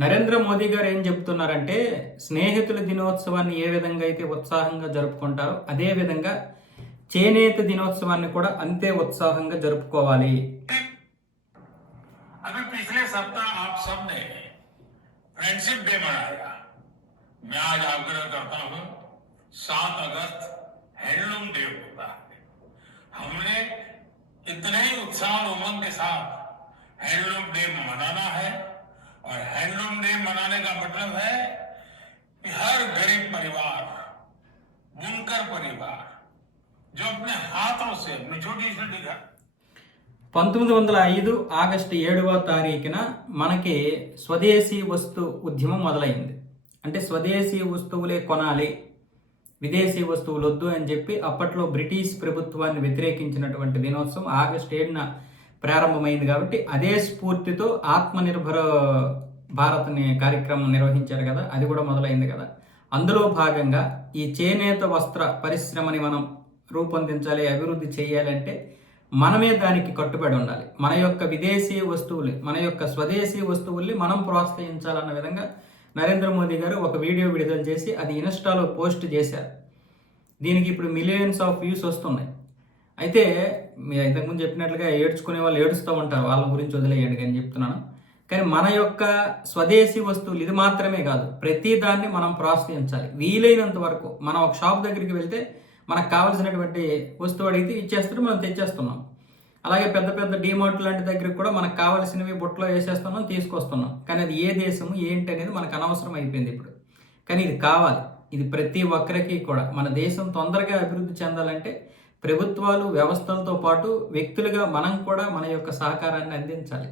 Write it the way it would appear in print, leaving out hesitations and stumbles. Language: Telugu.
నరేంద్ర మోదీ గారు ఏం చెప్తున్నారంటే, స్నేహితుల దినోత్సవాన్ని ఏ విధంగా అయితే ఉత్సాహంగా జరుపుకుంటారో, అదే విధంగా చేనేత దినోత్సవాన్ని కూడా అంతే ఉత్సాహంగా జరుపుకోవాలి. अभी पिछले सप्ताह आप सबने फ्रेंडशिप डे मनाया। मैं आज आग्रह करता हूं 7 अगस्त हैंडलूम डे होता है। हमने इतने ही उत्साह और उमंग के साथ हैंडलूम डे मनाना है और हैंडलूम डे मनाने का मतलब है कि हर गरीब परिवार, बुनकर परिवार जो अपने हाथों से अपनी छोटी छोटी 1905 ఆగస్టు 7వ తారీఖున మనకి స్వదేశీ వస్తు ఉద్యమం మొదలైంది. అంటే స్వదేశీ వస్తువులే కొనాలి, విదేశీ వస్తువులు వద్దు అని చెప్పి అప్పట్లో బ్రిటిష్ ప్రభుత్వాన్ని వ్యతిరేకించినటువంటి దినోత్సవం ఆగస్టు 7న ప్రారంభమైంది. కాబట్టి అదే స్ఫూర్తితో ఆత్మనిర్భర భారత్ అనే కార్యక్రమం నిర్వహించారు కదా, అది కూడా మొదలైంది కదా. అందులో భాగంగా ఈ చేనేత వస్త్ర పరిశ్రమని మనం రూపొందించాలి, అభివృద్ధి చేయాలంటే మనమే దానికి కట్టుబడి ఉండాలి. మన యొక్క విదేశీ వస్తువులు, మన యొక్క స్వదేశీ వస్తువుల్ని మనం ప్రోత్సహించాలన్న విధంగా నరేంద్ర మోదీ గారు ఒక వీడియో విడుదల చేసి అది ఇన్స్టాలో పోస్ట్ చేశారు. దీనికి ఇప్పుడు మిలియన్స్ ఆఫ్ వ్యూస్ వస్తున్నాయి. అయితే మీరు ఇంతకుముందు చెప్పినట్లుగా ఏడ్చుకునే వాళ్ళు ఏడుస్తూ ఉంటారు, వాళ్ళ గురించి వదిలేయండి అని చెప్తున్నాను. కానీ మన యొక్క స్వదేశీ వస్తువులు ఇది మాత్రమే కాదు, ప్రతి దాన్ని మనం ప్రోత్సహించాలి. వీలైనంత వరకు మనం ఒక షాప్ దగ్గరికి వెళ్తే మనకు కావాల్సినటువంటి వస్తువు అడిగితే ఇచ్చేస్తారు, మనం తెచ్చేస్తున్నాం. అలాగే పెద్ద పెద్ద డిమార్ట్ లాంటి దగ్గరికి కూడా మనకు కావాల్సినవి బుట్టలో వేసేస్తున్నాం, తీసుకొస్తున్నాం. కానీ అది ఏ దేశము ఏంటి అనేది మనకు అనవసరం అయిపోయింది ఇప్పుడు. కానీ ఇది కావాలి, ఇది ప్రతి ఒక్కరికి కూడా. మన దేశం తొందరగా అభివృద్ధి చెందాలంటే ప్రభుత్వాలు, వ్యవస్థలతో పాటు వ్యక్తులుగా మనం కూడా మన యొక్క సహకారాన్ని అందించాలి.